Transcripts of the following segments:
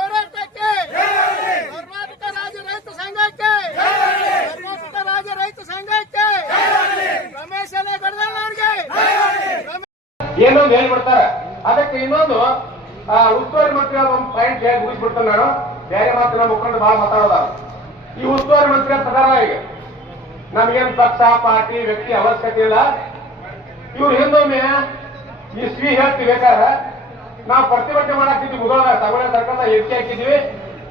ಹೋರಾಟಕ್ಕೆ ಕರ್ನಾಟಕ ರಾಜ್ಯ ರೈತ ಸಂಘಕ್ಕೆ ಕರ್ನಾಟಕ ರಾಜ್ಯ ರೈತ ಸಂಘಕ್ಕೆ ರಮೇಶ್ ಗಡದಣ್ಣವ್ರಿಗೆ ಏನೊಂದು ಹೇಳ್ಬಿಡ್ತಾರೆ. ಅದಕ್ಕೆ ಇನ್ನೊಂದು ಉಸ್ತುವಾರಿ ಮಂತ್ರಿ ಒಂದು ಪಾಯಿಂಟ್ ಹೇಳಿ ಮುಗಿಸ್ಬಿಡ್ತಾನೆ. ನಾನು ಬೇರೆ ಮಾತ್ರ ಮುಖಂಡ ಬಹಳ ಮಾತಾಡೋದ. ಈ ಉಸ್ತುವಾರಿ ಮಂತ್ರಿ ಪ್ರಕಾರ ಈಗ ನಮ್ಗೇನು ಪಕ್ಷ ಪಾರ್ಟಿ ವ್ಯಕ್ತಿ ಅವಶ್ಯಕತೆ ಇಲ್ಲ. ಇವ್ರು ಹಿಂದೊಮ್ಮೆ ಇಸ್ವಿ ಹೇಳ್ತೀವಿ ಬೇಕಾದ್ರೆ ನಾವು ಪ್ರತಿಭಟನೆ ಮಾಡಾಕ್ತಿದ್ವಿ. ಮುದೋಳ ತಮಿಳ ಸರ್ಕಾರದ ಎಚ್ಚಿ ಹಾಕಿದ್ವಿ.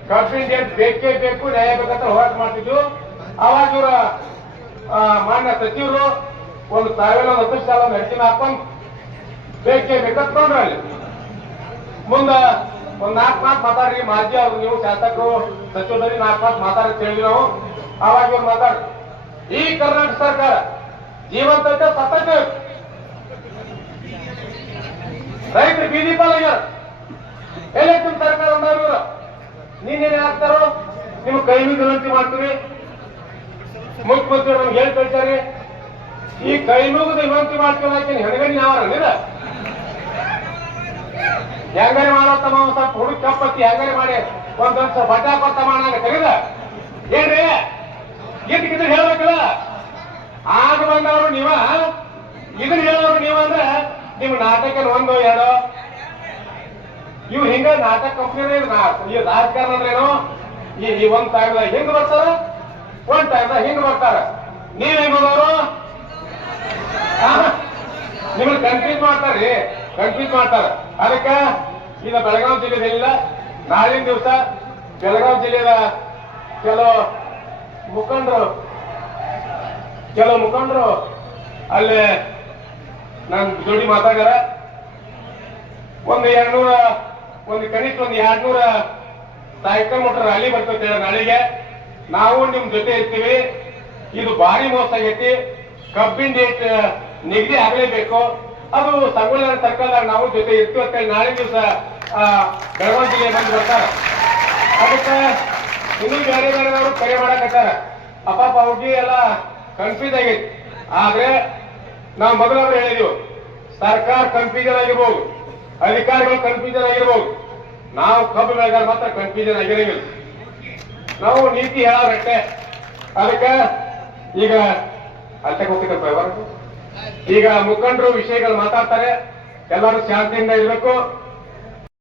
ಕಬ್ಬಿನ ಡೇಟ್ ಬೇಕೇ ಬೇಕು, ನ್ಯಾಯ ಬೇಕಂತ ಹೋರಾಟ ಮಾಡ್ತಿದ್ವು. ಅವಾಗ ಇವ್ರ ಮಾನ್ಯ ಸಚಿವರು ಒಂದು 1010 ಸಾಲ ಅರ್ಜಿನ ಹಾಕೊಂಡು ಬೇಕೇ ಬೇಕಂತ ನೋಡ್ರಿ. ಅಲ್ಲಿ ಮುಂದ ಒಂದ್ 4 ಮಾತು ಮಾತಾಡ್ರಿ. ಮಾಜಿ ಅವ್ರು ನೀವು ಶಾಸಕರು ಸಚಿವರಲ್ಲಿ 4 ಮಾತು ಮಾತಾಡಕ್ ಹೇಳಿದ್ವಿ ನಾವು. ಅವಾಗ ಇವ್ರು ಮಾತಾಡ್ರಿ, ಈ ಕರ್ನಾಟಕ ಸರ್ಕಾರ ಜೀವಂತ ಸತತ ರೈತರು ಬೀದಿ ಪಾಲಾಗ್ಯಾರ. ಎಲೆಕ್ಷನ್ ಸರ್ಕಾರ ಇವರು ನೀನೇನ್ ಹಾಕ್ತಾರೋ ನಿಮ್ ಕೈ ವಿನಂತಿ ಮಾಡ್ತೀವಿ. ಮುಖ್ಯಮಂತ್ರಿ ನಮ್ಗೆ ಹೇಳಿ ಕಳ್ಸಾರಿ, ಈ ಕೈ ಮುಗಿದು ವಿನಂತಿ ಮಾಡ್ಕೊಳ್ಳಾಕೆ ಹೆಣಗಡಿ ನಾವರ ಹೆಂಗಾರೆ ಮಾಡತ್ತಮ್ಮ. ಒಂದ್ ಸ್ವಲ್ಪ ಹುಡುಗ ಕಪ್ಪತ್ತಿ ಹೆಂಗಾರೆ ಮಾಡಿ ಒಂದೊಂದ್ ಸ್ವಲ್ಪ ಬಡ್ಡ ಕೊತ್ತ ಮಾಡಂಗ ತೆಗೆದ ಏನ್ರಿ ಗಿದ್ದು ಹೇಳ್ಬೇಕಲ್ಲ. ಆಗ ಬಂದವರು ನೀವ ಇದನ್ನ ಹೇಳೋರು ನೀವ ಅಂದ್ರೆ ನಿಮ್ ನಾಟಕ 1 2 ಇವ್ ಹಿಂಗ ನಾಟಕ ಕಂಪ್ನಿ ಈ ರಾಜಕಾರಣ ಅಂದ್ರೇನು? ಈ ಒಂದ್ ಟೈಮ್ದಾಗ ಹಿಂಗ್ ಬರ್ತಾರ, ಒಂದ್ ಟೈಮ್ದಾಗ ಹಿಂಗ್ ಬರ್ತಾರ. ನೀವ್ ಹೆಂಗ್ ಹೋದವರು ನಿಮ್ಮನ್ನ ಕನ್ಫ್ಯೂಸ್ ಮಾಡ್ತಾರ್ರಿ, ಕನ್ಫ್ಯೂಸ್ ಮಾಡ್ತಾರ. ಅದಕ್ಕ ಈಗ ಬೆಳಗಾವಿ ಜಿಲ್ಲೆದಿಲ್ಲ, ನಾಳಿನ ದಿವಸ ಬೆಳಗಾವಿ ಜಿಲ್ಲೆಯ ಕೆಲವು ಮುಖಂಡರು ಅಲ್ಲೇ ನನ್ ಜೋಡಿ ಮಾತಾಡ್ಯಾರ. ಒಂದು ಕನಿಷ್ಠ 200 ಸೈಕಲ್ ಮೋಟರ್ ರ್ಯಾಲಿ ಬರ್ತೈತೆ ನಾಳೆಗೆ. ನಾವು ನಿಮ್ ಜೊತೆ ಇರ್ತೀವಿ. ಇದು ಭಾರಿ ಮೋಸ ಆಗೈತಿ. ಕಬ್ಬಿನ ಡೇಟ್ ನಿಗದಿ ಆಗಲೇಬೇಕು. ಅದು ಸಂಗೊಳ್ಳಿ ಸರ್ಕಲ್ದಾಗ ನಾವು ಜೊತೆ ಇರ್ತೀವಿ ಅಂತ ಹೇಳಿ ನಾಳೆ ದಿವಸ ಬೆಳಗಾವಿ ಜಿಲ್ಲೆ ಬಂದು ಬರ್ತಾರ. ಅದಕ್ಕೆ ಇನ್ನೂ ಬೇರೆ ಬೇರೆದವರು ಕರೆ ಮಾಡಕತ್ತಾರ. ಅಪ್ಪ ಅವ್ರಿಗೆ ಎಲ್ಲ ಕನ್ಫ್ಯೂಸ್ ಆಗೈತಿ. ಆದ್ರೆ ನಾವು ಮೊದಲಾದ್ರು ಹೇಳಿದೀವಿ, ಸರ್ಕಾರ ಕನ್ಫ್ಯೂಷನ್ ಆಗಿರ್ಬೋದು, ಅಧಿಕಾರಿಗಳು ಕನ್ಫ್ಯೂಷನ್ ಆಗಿರ್ಬೋದು, ನಾವು ಕಬ್ಬು ಬೆಳೆಗಾರ ಮಾತ್ರ ಕನ್ಫ್ಯೂಷನ್ ಆಗಿರಂಗಿಲ್ಲ. ನಾವು ನೀತಿ ಹೇಳೋರಟ್ಟೆ. ಅದಕ್ಕೆ ಈಗ ಅಷ್ಟಕ್ಕೆ ಹೋಗ್ತಿದ್ದ ಈಗ ಮುಖಂಡರು ವಿಷಯಗಳು ಮಾತಾಡ್ತಾರೆ. ಎಲ್ಲರೂ ಶಾಂತಿಯಿಂದ ಇರಬೇಕು.